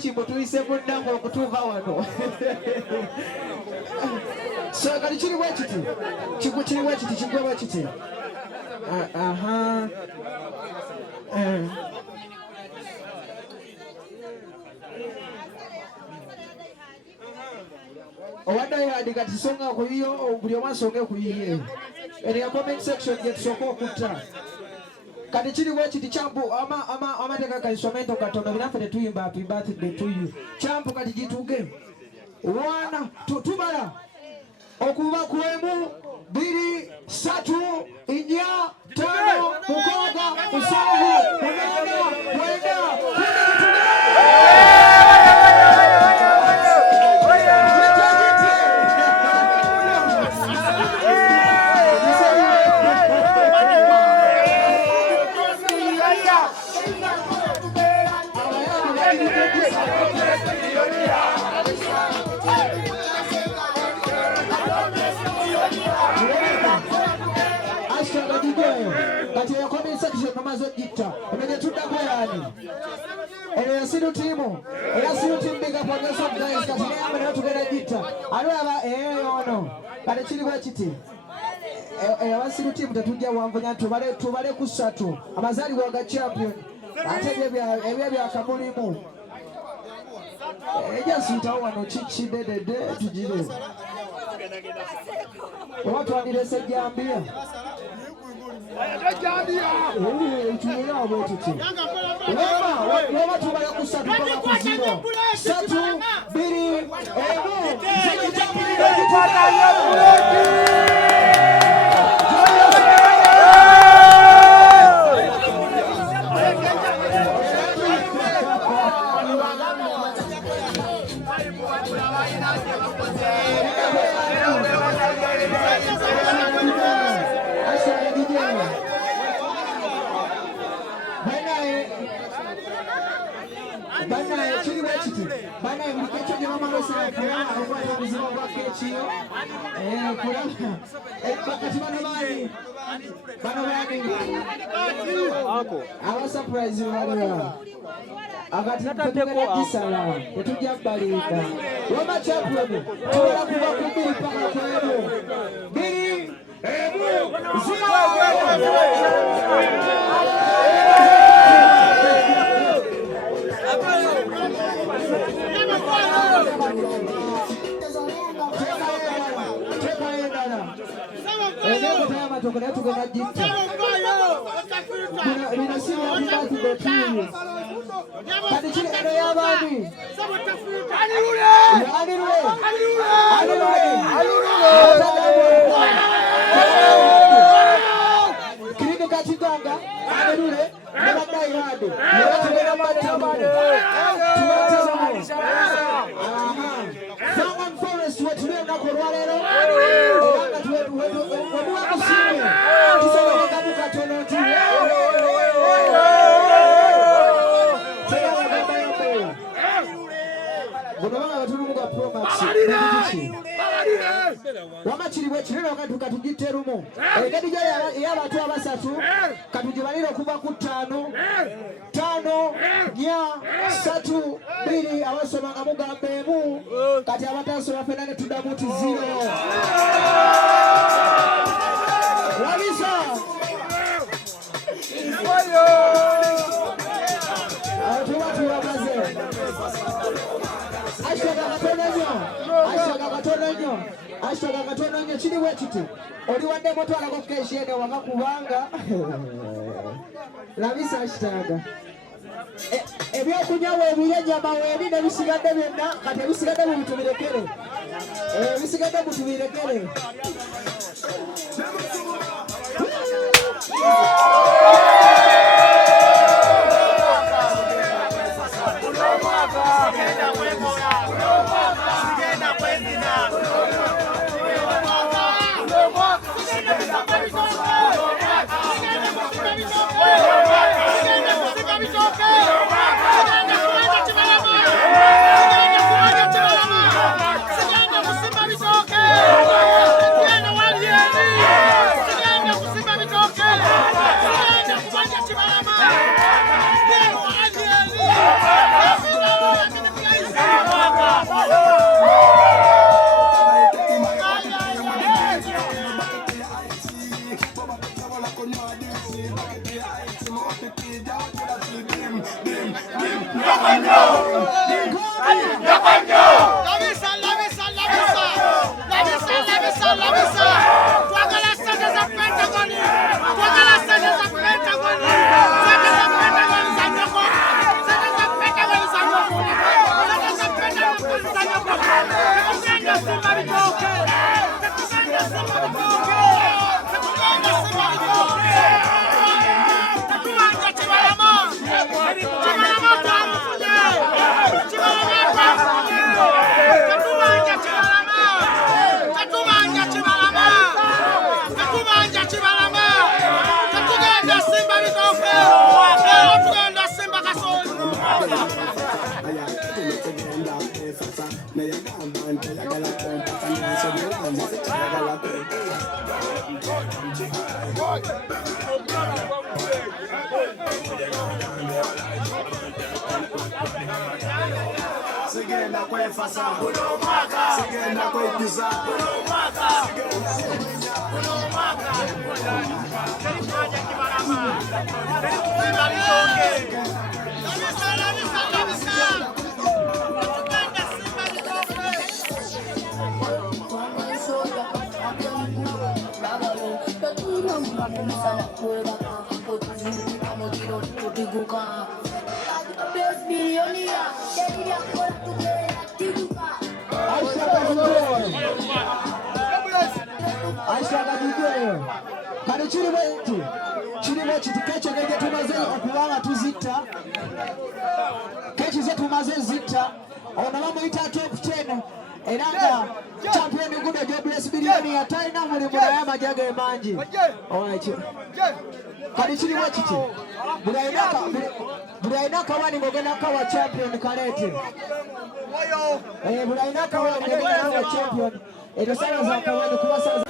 speech mutuyise munnange okutuuka wano. So kati kiri bwe kiti kiri bwe kiti kigwe bwe kiti. Owadde yadi kati songa ku iyo buli omu asonge ku yiye. Eri ya comment section gye tusooka okutta. Kati kiri bwe kiti kyampu amateeka ka instrumento katono binaffe tetuyimba happy birthday to you. Kyampu kati gituuge. Wana tubala okuva ku 1, 2, 3, 4, 5, 6, 7, Siru timu big up on yourself guys kati nyama na tugenda jita alaba ono kale kiri bwe kiti abasiru timu tetujja wanvunya tubale kusatu amazali wa champion ate ebyo bya kamulimu ejasita wano kidedede tujire watu wadirese jambia Wema tubala kusatu kama kuziro Satu, biri, emu Bana mkecho ni mama wasema kwa mzima wa kechi kurana wakati bana ako awa surprise wale akati tuteko disala tutuja balika wama champion tuwa kuba kubiri paka kwenu biri zima Tugenda tugenda jita bino si happy birthday to you kati kiri eno y'abaami kiriki kakiganga alirule nebaddairade tugenda batamale Fangan Forest wetulie nako olwaleero era nga tuwemuwakusiime tusobola kabuka tono nti buno banga batulumuga Promax wama kiri bwe kirino wakati katugite lumu engeri gyo ey'abantu abasatu katugibalire okuva ku 5, 4, 3, 2 abasoma nga mugamba emu kati abatasoma fena ne tuddamu ti 0 Walisa tuwamaze ashaka katono nnyo kiri bwe kiti oli wadde motwalako keshi ene waka kubanga labisa ashitaga ebyokunywa weebire ennyama weeri ne bisigadde byonna kati ebisigadde mubitubirekere ebisigadde mutubirekere Sigenda kwefasa sigenda kwekiza Kale kirimu kitikeche ngege tumaze okubanga tuzita kechi zetu tumaze zita ono bamuyita top 10 era nga champion guno Jobless bilioni atalina mulimu naye amajage mangi owakyo kale kirimu kiti bulaina kawani ngogenda kawa champion kalete bulaina kawani ngogenda kawa champion ezo sana za kawani kuba sana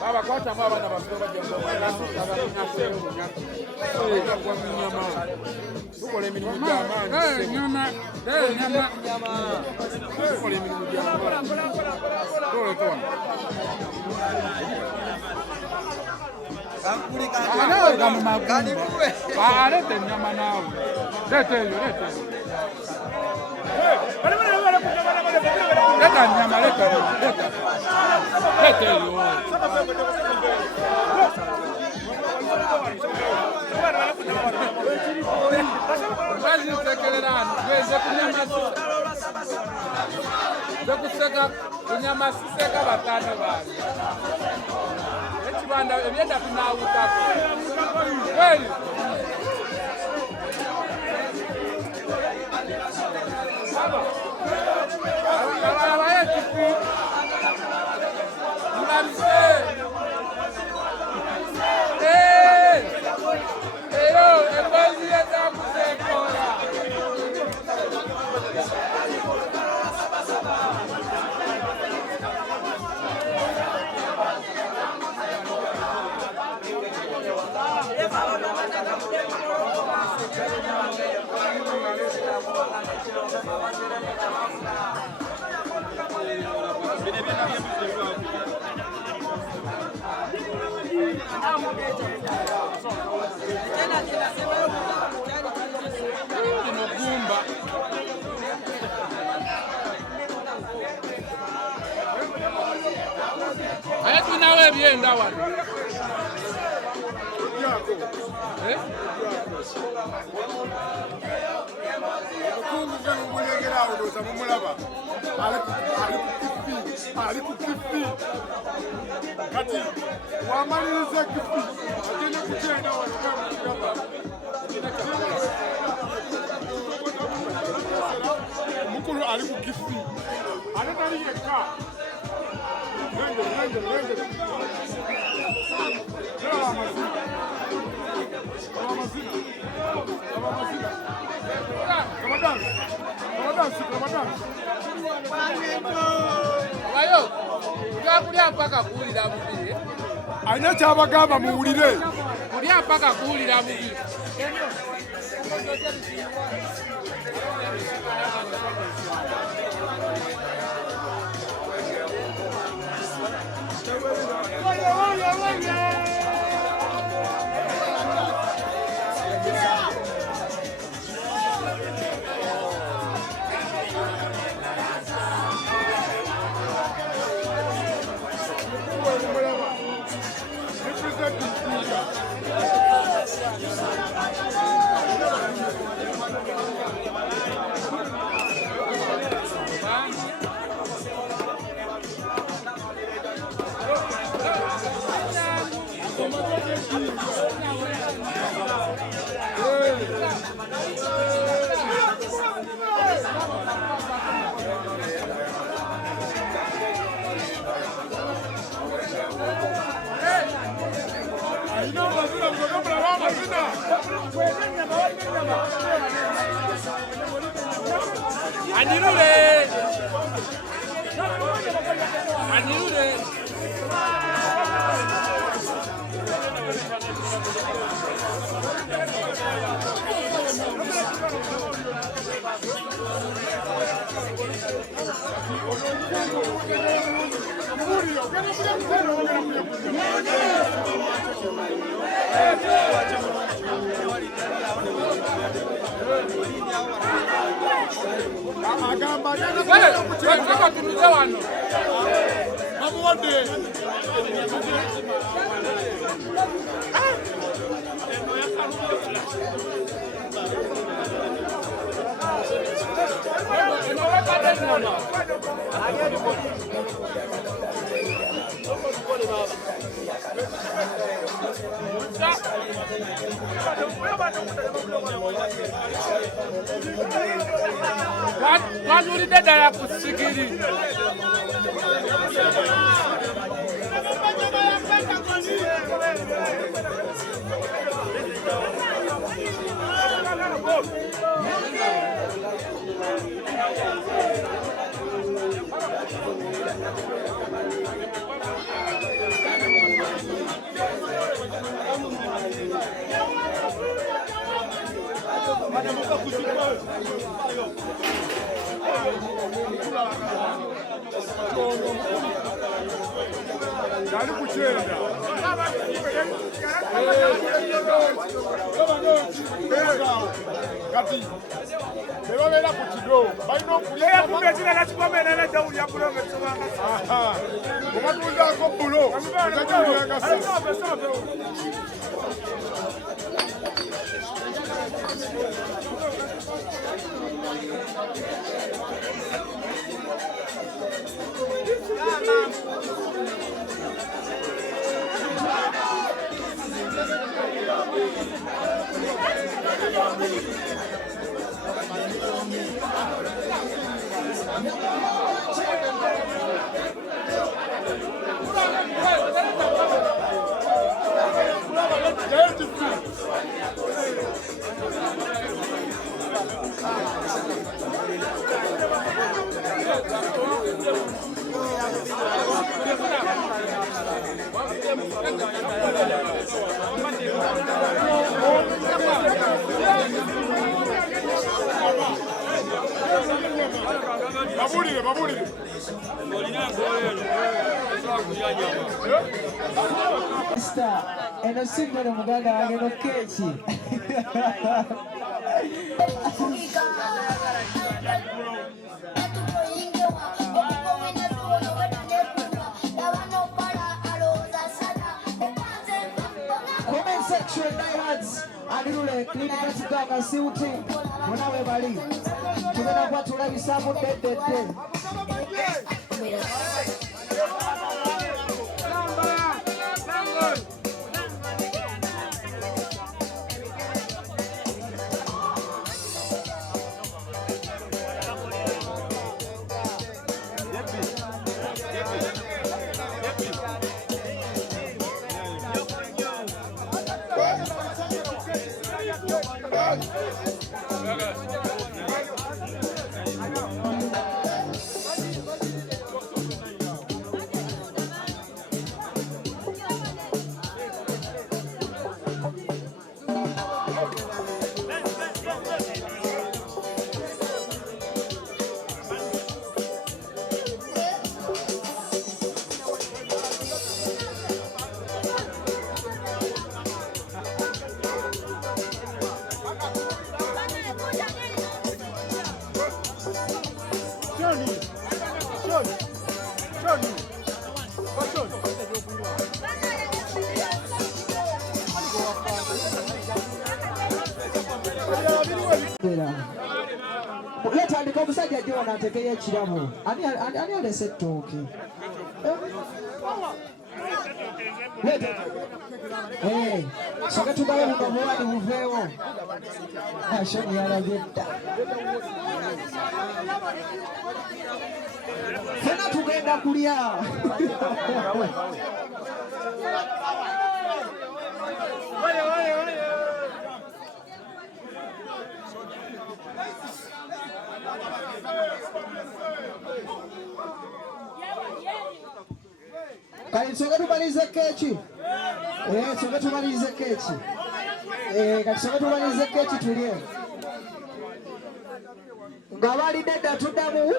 Baba kwata baba na basoba jombo bana abanyasero munyaka kwa nyama tukole emirimu gy'amaanyi nyama tukole emirimu gy'amaanyi tole tona kankuli kama magumba lete nyama nawe lete leta nyama leta yo basi utekelelana weze kunyama siseka batano bali ekibanda ebyenda tunawutako kweli Ayatu nawe byenda wano. Kungu zanu mulegera odoza mumulaba. Ali kukifi. Kati wamaliriza kifi. Agenda kugenda wano. Mukulu ali kukifi. Anatali yeka. Lende. Wayo, kulia mpaka kuulira mubiri. Alina kyabagamba muwulire. Kulia mpaka kuulira mubiri. Wazuri dada ya kusikiri. Dali kuchenda. Kati. Beba bela kuchido. Baino kulea kumbe jina la chikomela na jauli ya kulonga tsanga. Aha. Kumatunza ko bulo. Kajauli ya kasa. Baburi. Eno singo no muganda wange no keeki. Comment section diehards Alirule klinika Siganga Siuti munawe bali tugenda kwa tulabisaamu ddedde. Leta andika omusajja ajja wano atekeyo ekirabo. Ani olese ettooke? Soke tugabe buno buwani buveewo. Shoni yalabye dda. Fena tugenda kulya. Wale Kati soka tumalize kechi. Soka tumalize kechi. Kati soka tumalize kechi tulie. Ngawali deda tudamu.